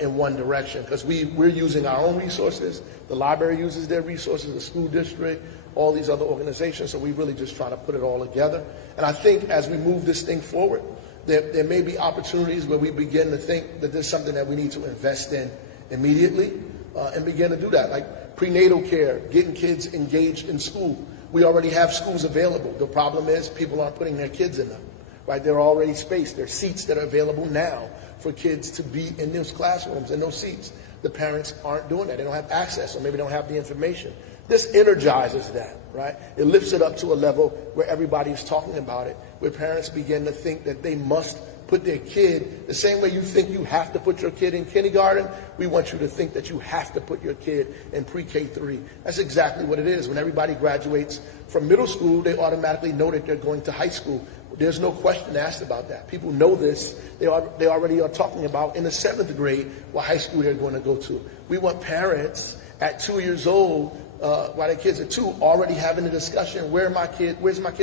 in one direction, because we're using our own resources. The library uses their resources, the school district, all these other organizations. So we really just try to put it all together. And I think as we move this thing forward, there may be opportunities where we begin to think that there's something that we need to invest in immediately and begin to do that, like prenatal care, getting kids engaged in school. We already have schools available. The problem is people aren't putting their kids in them, right? They're already spaced. There are seats that are available now for kids to be in those classrooms and those seats. The parents aren't doing that. They don't have access, or maybe they don't have the information. This energizes that, right? It lifts it up to a level where everybody's talking about it, where parents begin to think that they must put their kid, the same way you think you have to put your kid in kindergarten, we want you to think that you have to put your kid in pre-K3. That's exactly what it is. When everybody graduates from middle school, they automatically know that they're going to high school. There's no question asked about that. People know this. They already are talking about in the 7th grade what high school they're going to go to. We want parents at 2 years old, while their kids are 2, already having a discussion, where's my kid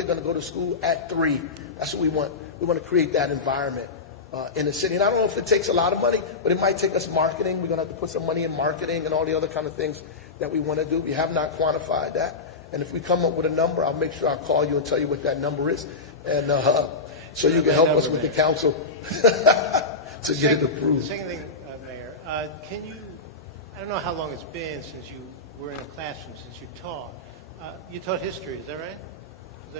going to go to school at 3? That's what we want. We want to create that environment in the city. And I don't know if it takes a lot of money, but it might take us marketing. We're going to have to put some money in marketing and all the other kind of things that we want to do. We have not quantified that. And if we come up with a number, I'll make sure I call you and tell you what that number is. And so you can help us with the council to get it approved. The second thing, Mayor, I don't know how long it's been since you were in a classroom, since you taught. You taught history, is that right?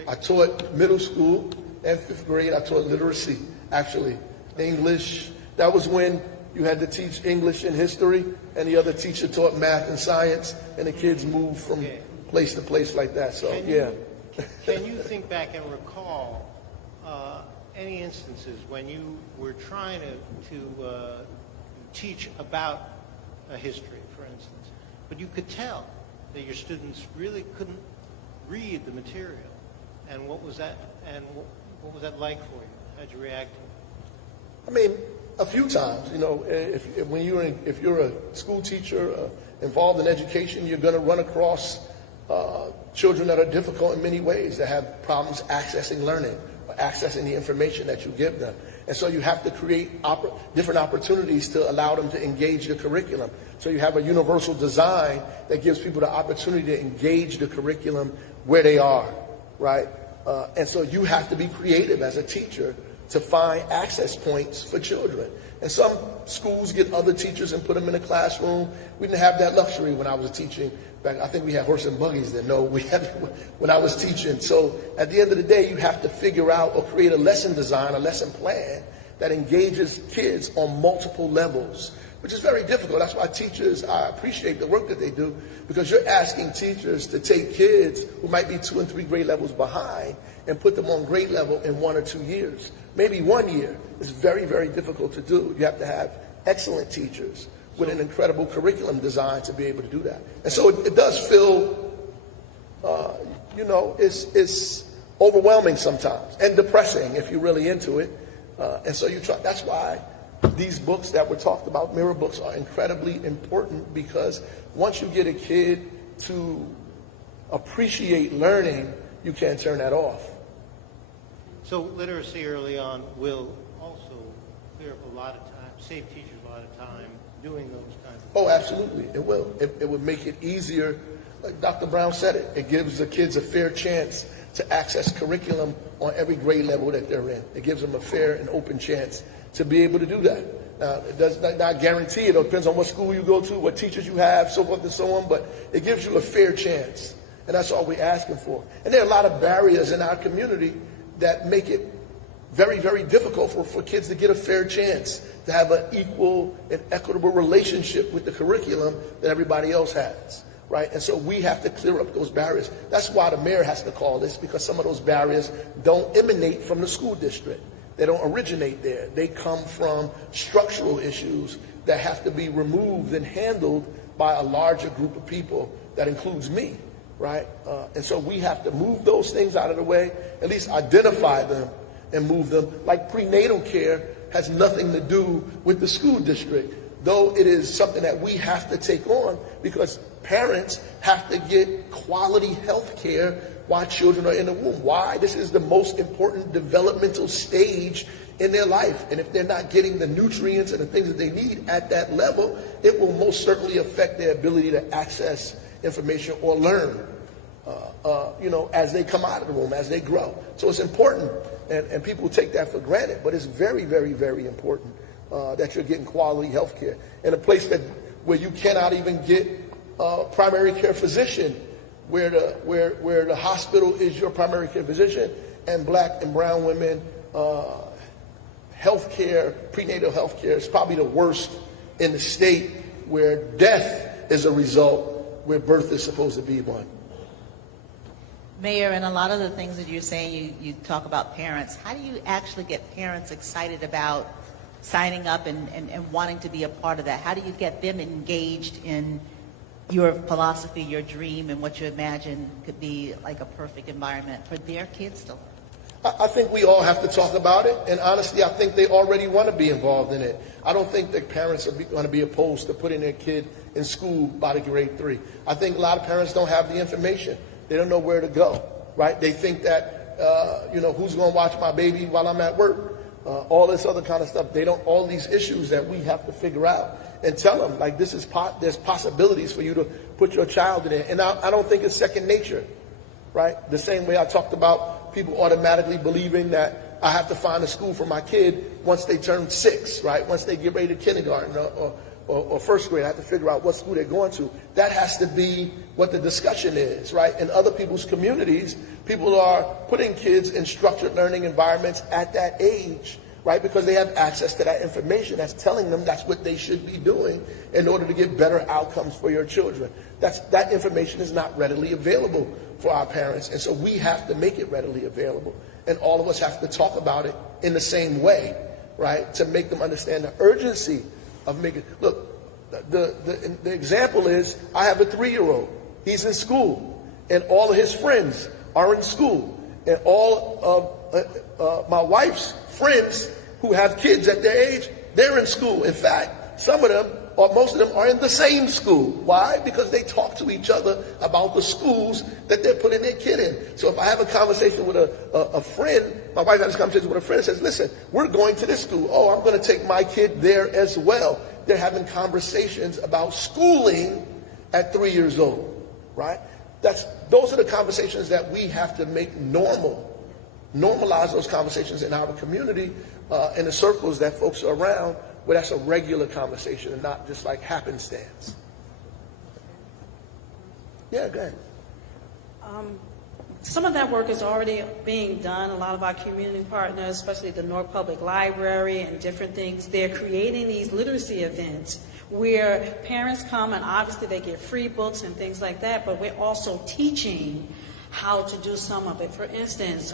I taught middle school and 5th grade. I taught literacy, actually. English. That was when you had to teach English and history, and the other teacher taught math and science, and the kids moved from place to place like that. So, Can you think back and recall any instances when you were trying to teach about a history, for instance, but you could tell that your students really couldn't read the material? And what was that? And What was that like for you? How'd you react to it? I mean, a few times, you know, if you're a school teacher involved in education, you're going to run across children that are difficult in many ways, that have problems accessing learning or accessing the information that you give them. And so you have to create different opportunities to allow them to engage the curriculum. So you have a universal design that gives people the opportunity to engage the curriculum where they are, right? And so you have to be creative as a teacher to find access points for children. And some schools get other teachers and put them in a classroom. We didn't have that luxury when I was teaching. Back, I think we had horse and buggies then. No, we had when I was teaching. So at the end of the day, you have to figure out or create a lesson design, a lesson plan that engages kids on multiple levels, which is very difficult. That's why teachers, I appreciate the work that they do, because you're asking teachers to take kids who might be 2 and 3 grade levels behind and put them on grade level in 1 or 2 years. Maybe 1 year. It's very, very difficult to do. You have to have excellent teachers with an incredible curriculum design to be able to do that. And so it does feel, it's overwhelming sometimes and depressing if you're really into it. And so you try. That's why these books that were talked about, mirror books, are incredibly important, because once you get a kid to appreciate learning, you can't turn that off. So literacy early on will also clear up a lot of time, save teachers a lot of time doing those kinds of things. Oh, absolutely, it will. It would make it easier. Like Dr. Brown said it, it gives the kids a fair chance to access curriculum on every grade level that they're in. It gives them a fair and open chance to be able to do that. Now, it does not guarantee it. It depends on what school you go to, what teachers you have, so forth and so on, but it gives you a fair chance. And that's all we're asking for. And there are a lot of barriers in our community that make it very, very difficult for kids to get a fair chance to have an equal and equitable relationship with the curriculum that everybody else has, right? And so we have to clear up those barriers. That's why the mayor has to call this, because some of those barriers don't emanate from the school district. They don't originate there. They come from structural issues that have to be removed and handled by a larger group of people that includes me, right? And so we have to move those things out of the way, at least identify them and move them. Like prenatal care has nothing to do with the school district, though it is something that we have to take on, because parents have to get quality health care while children are in the womb. Why? This is the most important developmental stage in their life. And if they're not getting the nutrients and the things that they need at that level, it will most certainly affect their ability to access information or learn, as they come out of the womb, as they grow. So it's important, and people take that for granted, but it's very, very, very important that you're getting quality health care in a place where you cannot even get primary care physician, where the hospital is your primary care physician, and black and brown women health care, prenatal health care is probably the worst in the state, where death is a result where birth is supposed to be one. Mayor, and a lot of the things that you're saying, you talk about parents. How do you actually get parents excited about signing up and wanting to be a part of that? How do you get them engaged in your philosophy, your dream, and what you imagine could be like a perfect environment for their kids to learn? I think we all have to talk about it, and honestly, I think they already want to be involved in it. I don't think that parents are going to be opposed to putting their kid in school by the grade 3. I think a lot of parents don't have the information. They don't know where to go, right? They think that, who's going to watch my baby while I'm at work? All this other kind of stuff. All these issues that we have to figure out and tell them, like, there's possibilities for you to put your child in it. And I don't think it's second nature, right? The same way I talked about people automatically believing that I have to find a school for my kid once they turn 6, right? Once they get ready to kindergarten or first grade, I have to figure out what school they're going to. That has to be what the discussion is, right? In other people's communities, people are putting kids in structured learning environments at that age, right? Because they have access to that information that's telling them that's what they should be doing in order to get better outcomes for your children. That information is not readily available for our parents, and so we have to make it readily available. And all of us have to talk about it in the same way, right? To make them understand the urgency of making. Look, the example is, I have a 3-year-old. He's in school, and all of his friends are in school, and all of my wife's friends who have kids at their age, they're in school. In fact, some of them, or most of them, are in the same school. Why? Because they talk to each other about the schools that they're putting their kid in. So if I have a conversation with a friend, my wife has a conversation with a friend and says, listen, we're going to this school. Oh, I'm going to take my kid there as well. They're having conversations about schooling at 3 years old, right? Those are the conversations that we have to make normal. Normalize those conversations in our community, in the circles that folks are around, where that's a regular conversation and not just like happenstance. Yeah, go ahead. Some of that work is already being done. A lot of our community partners, especially the Newark Public Library and different things, they're creating these literacy events where parents come and obviously they get free books and things like that, but we're also teaching how to do some of it. For instance,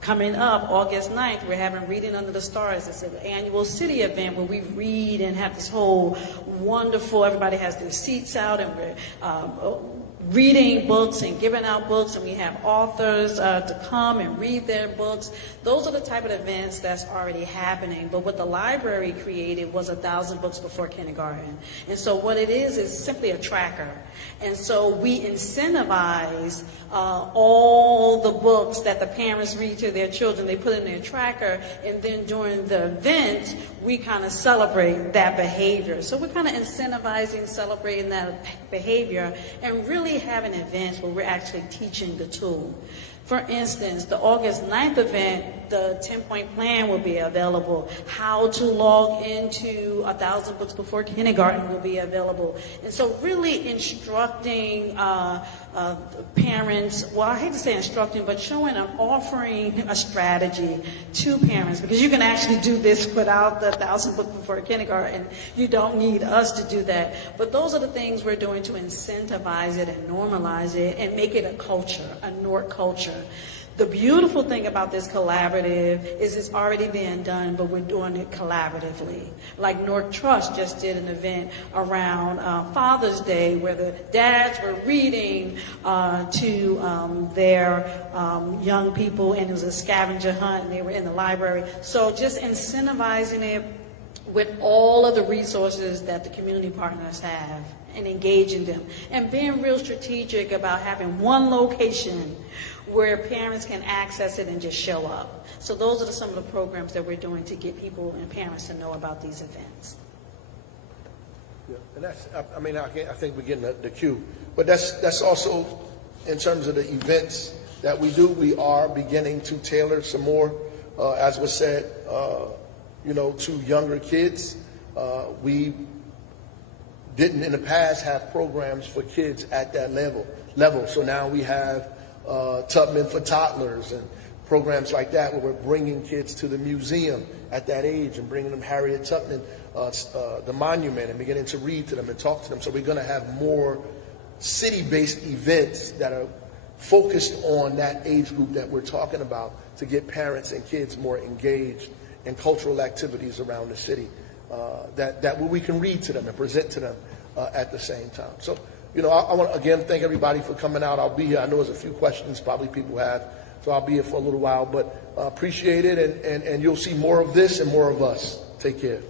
coming up August 9th, we're having Reading Under the Stars. It's an annual city event where we read and have this whole wonderful, everybody has their seats out and we're reading books and giving out books, and we have authors to come and read their books. Those are the type of events that's already happening. But what the library created was 1,000 books before kindergarten. And so what it is simply a tracker. And so we incentivize all the books that the parents read to their children. They put in their tracker, and then during the event, we kind of celebrate that behavior. So we're kind of incentivizing, celebrating that behavior, and really having events where we're actually teaching the tool. For instance, the August 9th event, the 10-point plan will be available. How to log into 1,000 books before kindergarten will be available. And so really instructing parents, well, I hate to say instructing, but showing and offering a strategy to parents, because you can actually do this without the 1,000 books before kindergarten. You don't need us to do that. But those are the things we're doing to incentivize it and normalize it and make it a culture, a Newark culture. The beautiful thing about this collaborative is it's already being done, but we're doing it collaboratively. Like Newark Trust just did an event around Father's Day where the dads were reading to their young people, and it was a scavenger hunt, and they were in the library. So just incentivizing it with all of the resources that the community partners have and engaging them, and being real strategic about having one location where parents can access it and just show up. So those are some of the programs that we're doing to get people and parents to know about these events. Yeah, and that's, I mean, I think we're getting the cue. But that's also, in terms of the events that we do, we are beginning to tailor some more, as was said, to younger kids. We didn't in the past have programs for kids at that level. So now we have Tubman for toddlers and programs like that where we're bringing kids to the museum at that age and bringing them Harriet Tubman, the monument, and beginning to read to them and talk to them. So we're going to have more city-based events that are focused on that age group that we're talking about to get parents and kids more engaged in cultural activities around the city that we can read to them and present to them at the same time. So, I want to again thank everybody for coming out. I'll be here. I know there's a few questions probably people have, so I'll be here for a little while, but appreciate it, and you'll see more of this and more of us. Take care.